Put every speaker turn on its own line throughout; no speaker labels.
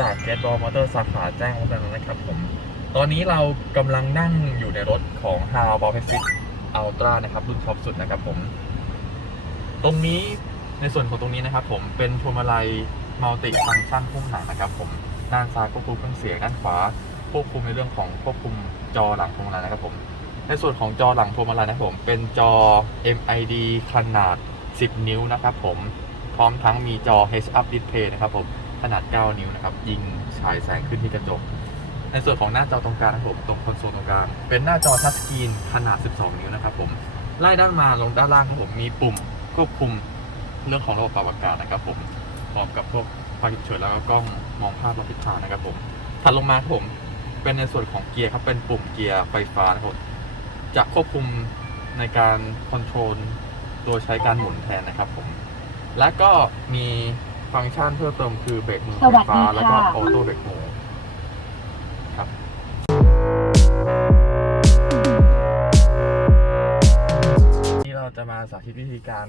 จากเกตบอลมอเตอร์สาขาแจ้งวัฒนะนะครับผม ตอนนี้เรากำลังนั่งอยู่ในรถของ h a r b a l p a c i f i c Ultra นะครับ รุ่นท็อปสุดนะครับผม ตรงนี้ในส่วนของตรงนี้นะครับผมเป็นพวงมาลัยมัลติฟังก์ชันพุ่งหลังนะครับผมด้านซ้ายควบคุมเครื่องเสียงด้านขวาควบคุมในเรื่องของควบคุมจอหลังพวงมาลัยนะครับผม ในส่วนของจอหลังพวงมาลัยนะครับผม เป็นจอ MID ขนาด 10 นิ้วนะครับผม พร้อมทั้งมีจอ Heads Up Display นะครับผม ขนาด 9 นิ้วนะครับ ยิงฉายแสงขึ้นที่กระจก ในส่วนของหน้าจอตรงกลางนะครับผมตรงคอนโซลตรงกลาง เป็นหน้าจอทัชสกรีนขนาด 12 นิ้วนะครับผม ไล่ด้านมาลงด้านล่างครับผมมีปุ่มควบคุมเรื่องของระบบปรับอากาศนะครับผมพร้อมกับพวกไฟฉุกเฉินแล้วก็กล้องมองภาพรอบทิศทางนะครับผมถัดลงมาครับผมเป็นในส่วนของเกียร์ครับเป็นปุ่มเกียร์ไฟฟ้านะครับผมจะควบคุมในการคอนโทรลโดยใช้การหมุนแทนนะครับผม และก็มี ฟังก์ชันเพิ่มเติมคือเบรกมือไฟฟ้า
สวัสดีค่ะ
แล้วก็ออโต้เบรกโฮครับที่เราจะมาสาธิตวิธีการ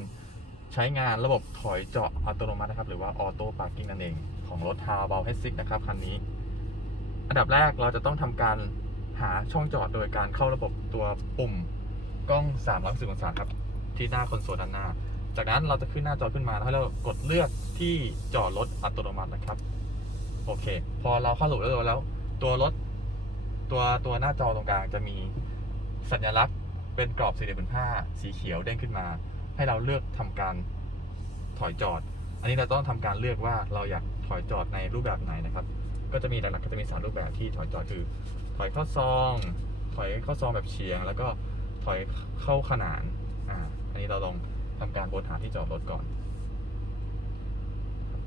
ใช้งานระบบถอยเจาะอัตโนมัตินะครับ หรือว่าออโต้พาร์กิ้งนั่นเอง ของรถ h a r b a l h e นะครับคันนี้ อันดับแรกเราจะต้องทำการหาช่องจอดโดยการเข้าระบบตัวปุ่มกล้อง360องศาครับ ที่หน้าคอนโซลด้านหน้า จากนั้นเราจะขึ้นหน้าจอขึ้นมาแล้วให้เรากดเลือกที่จอดรถอัตโนมัตินะครับ โอเค พอเราเข้าสู่แล้วแล้ว ตัวรถตัวตัวหน้าจอตรงกลางจะมีสัญลักษณ์เป็นกรอบสี่เหลี่ยมผืนผ้าสีเขียวเด้งขึ้นมา ให้เราเลือกทำการถอยจอด อันนี้เราต้องทำการเลือกว่าเราอยากถอยจอดในรูปแบบไหนนะครับ ก็จะมีหลักๆก็จะมีสามรูปแบบที่ถอยจอดคือ ถอยเข้าซอง ถอยเข้าซองแบบเฉียง แล้วก็ถอยเข้าขนานอ่าอันนี้เราลอง ทำการบนหาที่จอดรถก่อน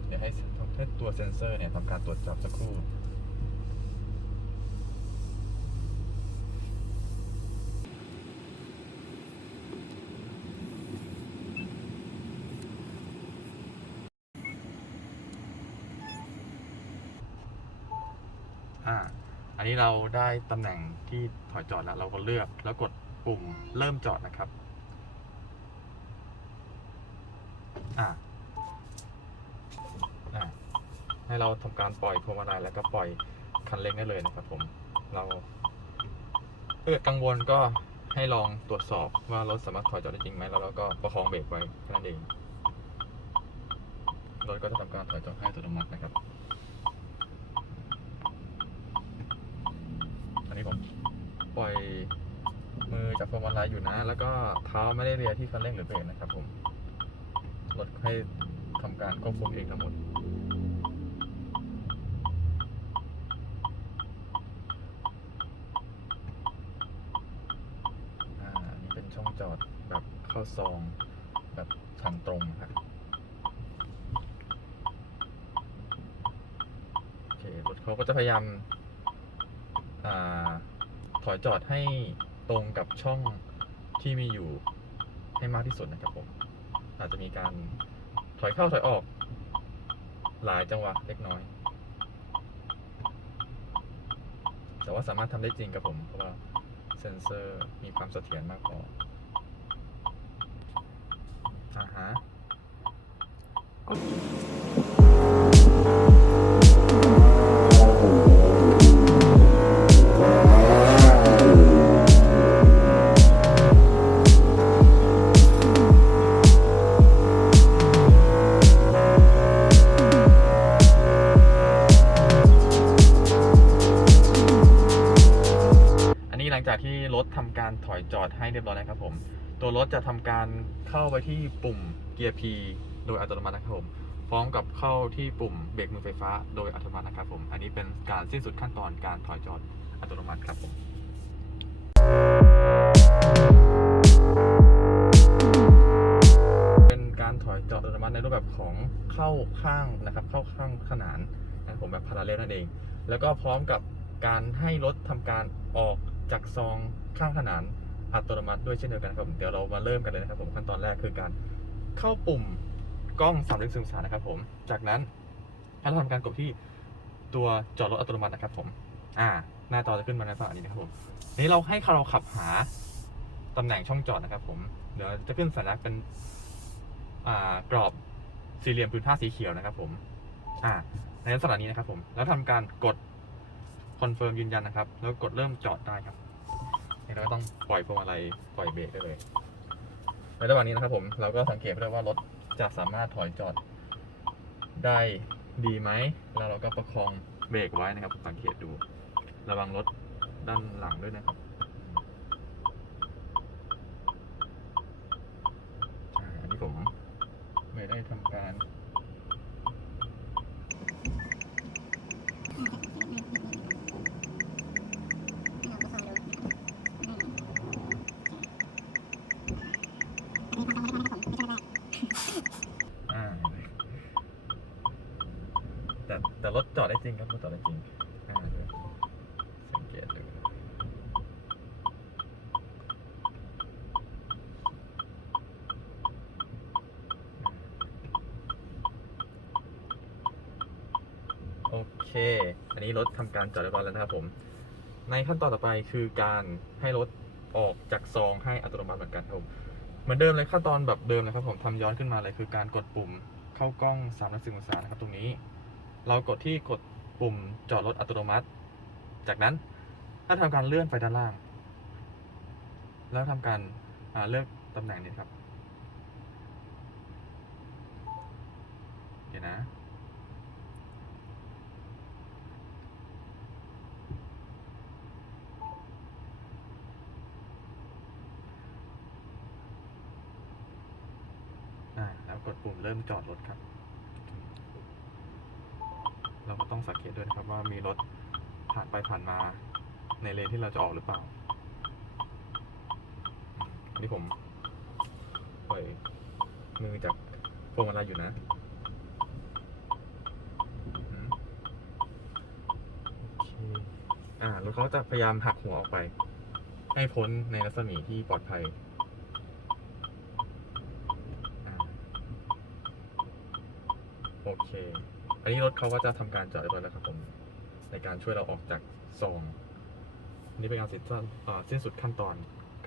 เดี๋ยวให้ให้ตัวเซ็นเซอร์เนี่ยทำการตรวจจับสักครู่อ่าอันนี้เราได้ตำแหน่งที่ถอยจอดแล้วเราก็เลือกแล้วกดปุ่มเริ่มจอดนะครับ อ่าอ่าให้เราทำการปล่อยพวงมาลัยแล้วก็ปล่อยคันเร่งได้เลยนะครับผมเราถ้าเกิดกังวลก็ให้ลองตรวจสอบว่ารถสามารถถอยจอดได้จริงไหมแล้วเราก็ประคองเบรกไว้แค่นั้นเองรถก็จะทำการถอยจอดให้อัตโนมัตินะครับ อันนี้ผมปล่อยมือจากพวงมาลัยอยู่นะ แล้วก็เท้าไม่ได้เรียที่คันเร่งหรือเบรกนะครับผม รถให้ทำการควบคุมเองทั้งหมด อ่า นี่เป็นช่องจอดแบบเข้าซอง แบบทางตรงนะครับโอเค รถเขาก็จะพยายาม อ่า ถอยจอดให้ตรงกับช่องที่มีอยู่ให้มากที่สุดนะครับผม อาจจะมีการถอยเข้าถอยออก หลายจังหวะเล็กน้อย แต่ว่าสามารถทำได้จริงกับผม เพราะว่าเซนเซอร์มีความเสถียรมากพออ่าฮะอัน ถทำการถอยจอดให้เรียบร้อยแล้วครับผม ตัวรถจะทำการเข้าไปที่ปุ่มเกียร์ P โดยอัตโนมัตินะครับผมพร้อมกับเข้าที่ปุ่มเบรกมือไฟฟ้าโดยอัตโนมัตินะครับผม อันนี้เป็นการสิ้นสุดขั้นตอนการถอยจอดอัตโนมัติครับผมเป็นการถอยจอดอัตโนมัติในรูปแบบของเข้าข้างนะครับ เข้าข้างขนานนะครับผมแบบพาราเลลนั่นเอง แล้วก็พร้อมกับการให้รถทำการออก จากซองข้างขนานอัตโนมัติด้วยเช่นเดียวกันครับผมเดี๋ยวเรามาเริ่มกันเลยนะครับผมขั้นตอนแรกคือการเข้าปุ่มกล้อง3ามสิบองศานะครับผม จากนั้นให้เราทำการกดที่ตัวจอดรถอัตโนมัตินะครับผม อ่า หน้าจอจะขึ้นมาในฝั่งนี้นะครับผมนี้เราให้เราขับหาตำแหน่งช่องจอดนะครับผม เดี๋ยวจะขึ้นสัญลักษณ์เป็นอ่ากรอบสี่เหลี่ยมผืนผ้าสีเขียวนะครับผม อ่า ในลักษณะนี้นะครับผม แล้วทำการกด อนเฟิร์มยืนยันนะครับ แล้วกดเริ่มจอดได้ครับนี่เราก็ต้องปล่อยพวงมาลัยปล่อยเบรกได้เลยในระหว่างนี้นะครับผมเราก็สังเกตได้ว่ารถจะสามารถถอยจอดได้ดีไหมแล้วเราก็ประคองเบรกไว้นะครับสังเกตดู ระวังรถด้านหลังด้วยนะครับอันนี้ผมไม่ได้ทำการ อ่าแต่แต่ รถจอดได้จริงครับรถจอดได้จริงอ่าเดี๋ยวสังเกตดูโอเค อันนี้รถทำการจอดเรียบร้อยแล้วนะครับผม ในขั้นตอนต่อไปคือการให้รถออกจากซองให้อัตโนมัติเหมือนกันครับผมเหมือนเดิมเลยขั้นตอนแบบเดิมนะครับผมทำย้อนขึ้นมาเลยคือการกดปุ่มเข้ากล้อง3 6 0องศานะครับตรงนี้ เรากดที่กดปุ่มจอดรถอัตโนมัติ จากนั้นถ้าทำการเลื่อนไปด้านล่าง แล้วทำการอ่าเลือกตำแหน่งนี้ครับเดี๋ยวนะแล้วกดปุ่มเริ่มจอดรถครับ เราก็ต้องสังเกตด้วยนะครับว่ามีรถผ่านไปผ่านมาในเลนที่เราจะออกหรือเปล่า นี่ผมปล่อยมือจากพวงมาลัยอยู่นะ โอเค อ่ารถเขาจะพยายามหักหัวออกไป ให้พ้นในรัศมีที่ปลอดภัยอโอเค อันนี้รถเขาก็จะทำการจอดเรียบร้อยแล้วครับผมในการช่วยเราออกจากซองนนี้เป็นการสิ้นสุดสิ้นสุดขั้นตอน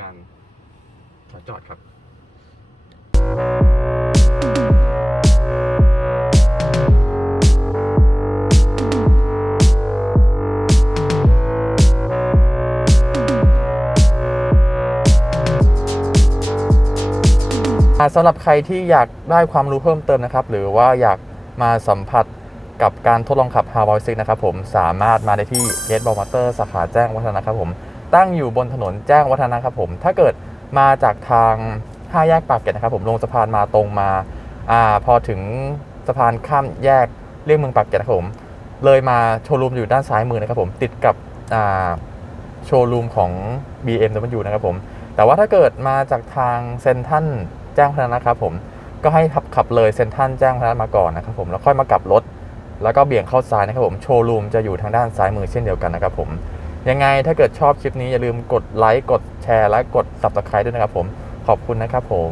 การถอยจอดครับสำหรับใครที่อยากได้ความรู้เพิ่มเติมนะครับ หรือว่าอยากมาสัมผัส กับการทดลองขับ h a r v o i c นะครับผมสามารถมาได้ที่ Gate b a l m o t o r สาขาแจ้งวัฒนะครับผมตั้งอยู่บนถนนแจ้งวัฒนะครับผมถ้าเกิดมาจากทาง5แยกปากเกร็ดนะครับผมลงสะพานมาตรงมาอ่าพอถึงสะพานข้ามแยกเลี่ยงเมืองปากเกร็ดนะครับผมเลยมาโชว์รูมอยู่ด้านซ้ายมือนะครับผมติดกับอ่าโชว์รูมของ BMW นะครับผมแต่ว่าถ้าเกิดมาจากทางเซนทันแจ้งพฒนานะครับผมก็ให้ขับขับเลยเซนทันแจ้งพฒนามาก่อนนะครับผมแล้วค่อยมากลับรถ แล้วก็เบี่ยงเข้าซ้ายนะครับผมโชว์รูมจะอยู่ทางด้านซ้ายมือเช่นเดียวกันนะครับผมยังไงถ้าเกิดชอบคลิปนี้อย่าลืมกดไลค์กดแชร์และกด subscribe ด้วยนะครับผมขอบคุณนะครับผม